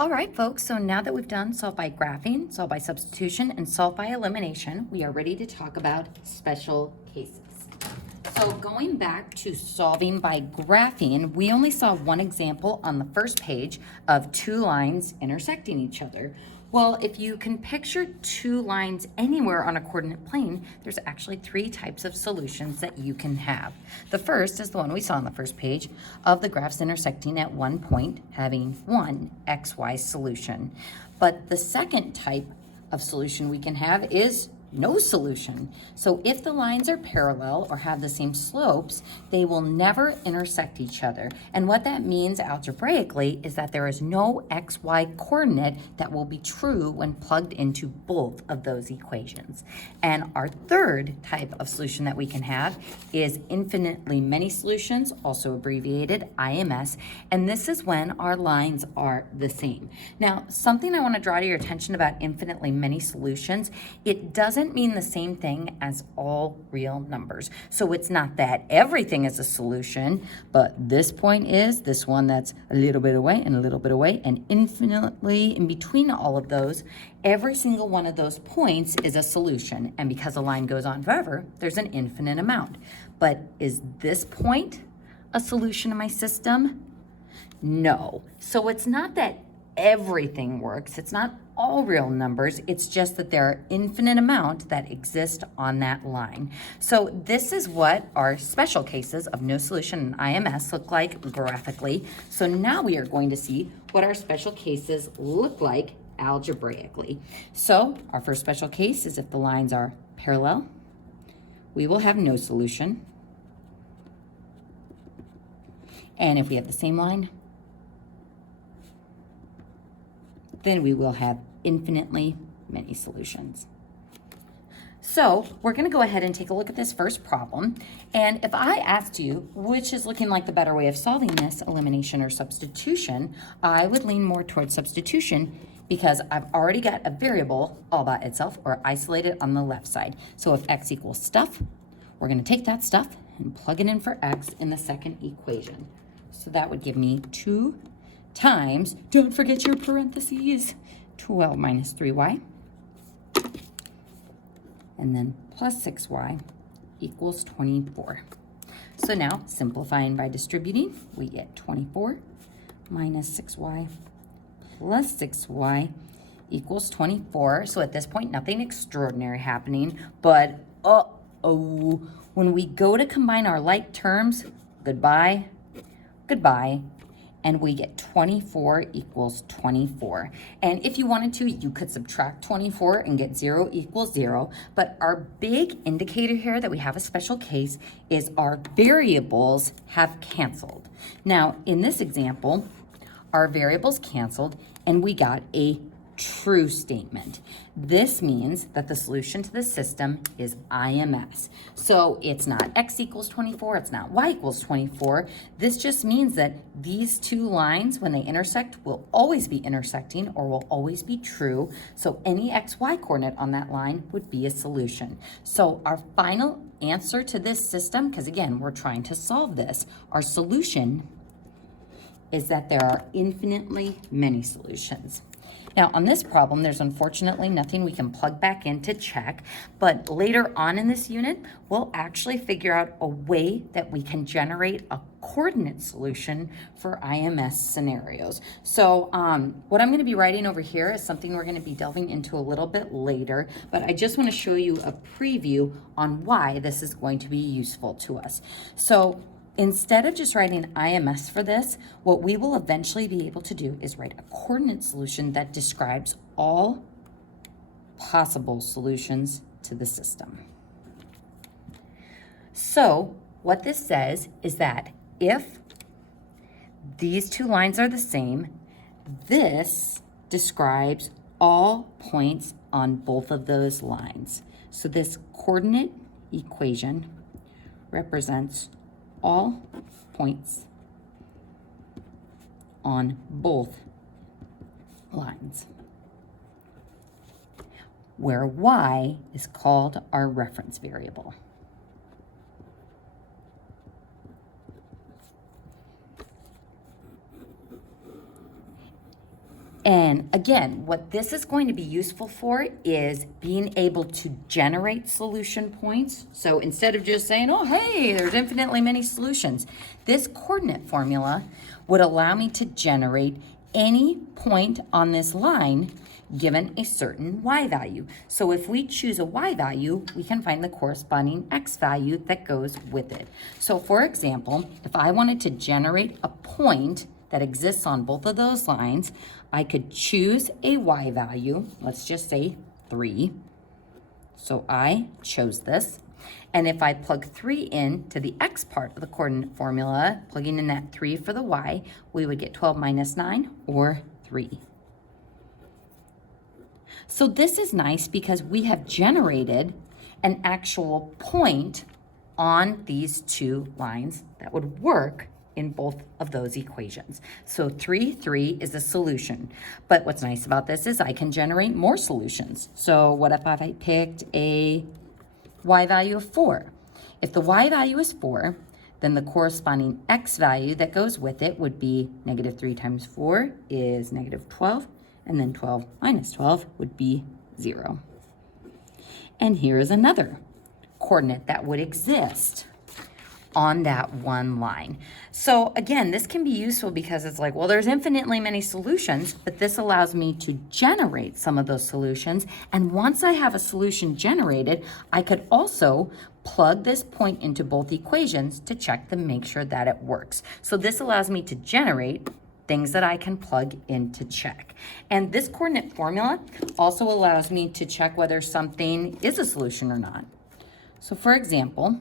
All right, folks, so now that we've done solve by graphing, solve by substitution, and solve by elimination, we are ready to talk about special cases. So going back to solving by graphing, we only saw one example on the first page of two lines intersecting each other. Well, if you can picture two lines anywhere on a coordinate plane, there's actually three types of solutions that you can have. The first is the one we saw on the first page of the graphs intersecting at one point, having one XY solution. But the second type of solution we can have is no solution. So if the lines are parallel or have the same slopes, they will never intersect each other. And what that means algebraically is that there is no xy coordinate that will be true when plugged into both of those equations. And our third type of solution that we can have is infinitely many solutions, also abbreviated IMS, and this is when our lines are the same. Now, something I want to draw to your attention about infinitely many solutions, it doesn't mean the same thing as all real numbers. So it's not that everything is a solution, but this point is this one that's a little bit away and a little bit away, and infinitely in between all of those, every single one of those points is a solution. And because a line goes on forever, there's an infinite amount. But is this point a solution in my system? No. So it's not that everything works. It's not all real numbers. It's just that there are infinite amount that exist on that line. So this is what our special cases of no solution and IMS look like graphically. So now we are going to see what our special cases look like algebraically. So our first special case is if the lines are parallel, we will have no solution. And if we have the same line, then we will have infinitely many solutions. So we're going to go ahead and take a look at this first problem. And if I asked you which is looking like the better way of solving this, elimination or substitution, I would lean more towards substitution because I've already got a variable all by itself or isolated on the left side. So if x equals stuff, we're going to take that stuff and plug it in for x in the second equation. So that would give me 2 times, don't forget your parentheses, 12 minus 3y, and then plus 6y equals 24. So now, simplifying by distributing, we get 24 minus 6y plus 6y equals 24. So at this point, nothing extraordinary happening, but uh-oh, when we go to combine our like terms, goodbye, goodbye, and we get 24 equals 24. And if you wanted to, you could subtract 24 and get 0 equals 0. But our big indicator here that we have a special case is our variables have canceled. Now, in this example, our variables canceled and we got a true statement. This means that the solution to the system is IMS. So it's not x equals 24, it's not y equals 24. This just means that these two lines, when they intersect, will always be intersecting or will always be true. So any xy coordinate on that line would be a solution. So our final answer to this system, because again, we're trying to solve this, our solution is that there are infinitely many solutions. Now, on this problem, there's unfortunately nothing we can plug back in to check, but later on in this unit, we'll actually figure out a way that we can generate a coordinate solution for IMS scenarios. So what I'm going to be writing over here is something we're going to be delving into a little bit later, but I just want to show you a preview on why this is going to be useful to us. So instead of just writing IMS for this, what we will eventually be able to do is write a coordinate solution that describes all possible solutions to the system. So what this says is that if these two lines are the same, this describes all points on both of those lines. So this coordinate equation represents all points on both lines, where y is called our reference variable. And again, what this is going to be useful for is being able to generate solution points. So instead of just saying, oh, hey, there's infinitely many solutions, this coordinate formula would allow me to generate any point on this line given a certain y value. So if we choose a y value, we can find the corresponding x value that goes with it. So for example, if I wanted to generate a point that exists on both of those lines, I could choose a y value, let's just say 3. So I chose this. And if I plug 3 in to the x part of the coordinate formula, plugging in that 3 for the y, we would get 12 minus 9, or 3. So this is nice because we have generated an actual point on these two lines that would work in both of those equations. So 3 is a solution. But what's nice about this is I can generate more solutions. So what if I picked a y value of 4? If the y value is 4, then the corresponding x value that goes with it would be negative 3 times 4 is negative 12. And then 12 minus 12 would be 0. And here is another coordinate that would exist on that one line. So again, this can be useful because it's like, well, there's infinitely many solutions, but this allows me to generate some of those solutions. And once I have a solution generated, I could also plug this point into both equations to check to make sure that it works. So this allows me to generate things that I can plug in to check. And this coordinate formula also allows me to check whether something is a solution or not. So for example,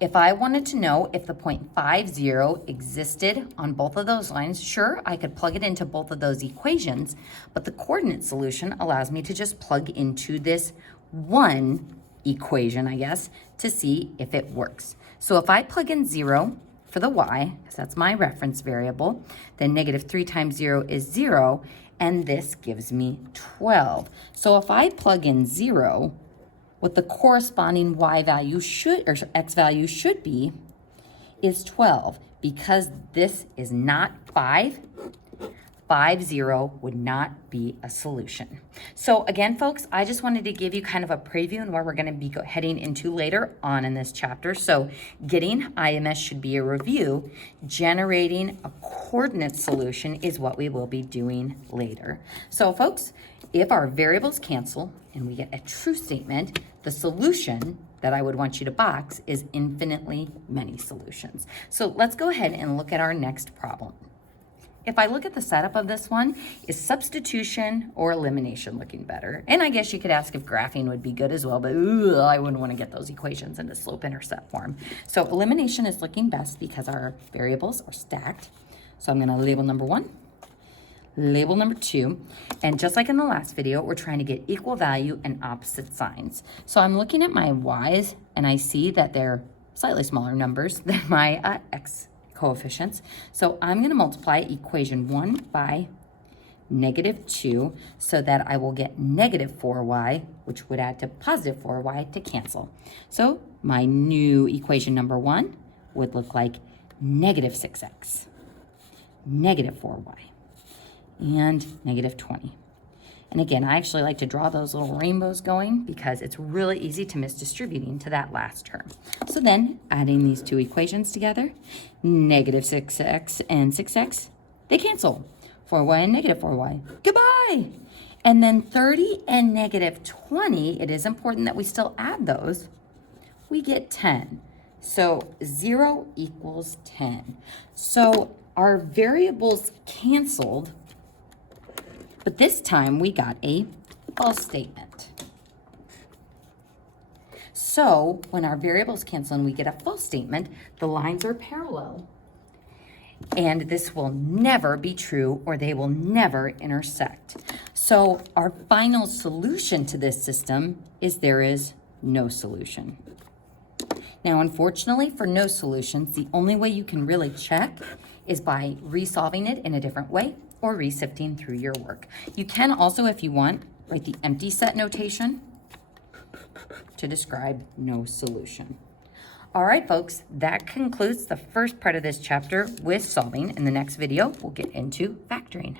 if I wanted to know if the point 50 existed on both of those lines, sure, I could plug it into both of those equations, but the coordinate solution allows me to just plug into this one equation, I guess, to see if it works. So if I plug in 0 for the y, because that's my reference variable, then negative 3 times 0 is 0, and this gives me 12. So if I plug in 0, what the corresponding y value should, or x value should be, is 12. Because this is not 5, 50 would not be a solution. So again, folks, I just wanted to give you kind of a preview on where we're going to be heading into later on in this chapter. So getting IMS should be a review. Generating a coordinate solution is what we will be doing later. So folks, if our variables cancel and we get a true statement, the solution that I would want you to box is infinitely many solutions. So let's go ahead and look at our next problem. If I look at the setup of this one, is substitution or elimination looking better? And I guess you could ask if graphing would be good as well, but I wouldn't want to get those equations into slope-intercept form. So elimination is looking best because our variables are stacked. So I'm going to label number 1, label number 2, and just like in the last video, we're trying to get equal value and opposite signs. So I'm looking at my y's, and I see that they're slightly smaller numbers than my x coefficients. So I'm going to multiply equation 1 by negative 2 so that I will get negative 4y, which would add to positive 4y to cancel. So my new equation number 1 would look like negative 6x, negative 4y, and negative 20. And again, I actually like to draw those little rainbows going because it's really easy to miss distributing to that last term. So then, adding these two equations together, negative 6x and 6x, they cancel. 4y and negative 4y, goodbye! And then 30 and negative 20, it is important that we still add those. We get 10. So 0 equals 10. So our variables canceled, but this time we got a false statement. So when our variables cancel and we get a false statement, the lines are parallel. And this will never be true, or they will never intersect. So our final solution to this system is there is no solution. Now, unfortunately, for no solutions, the only way you can really check is by resolving it in a different way or resifting through your work. You can also, if you want, write the empty set notation to describe no solution. All right, folks, that concludes the first part of this chapter with solving. In the next video, we'll get into factoring.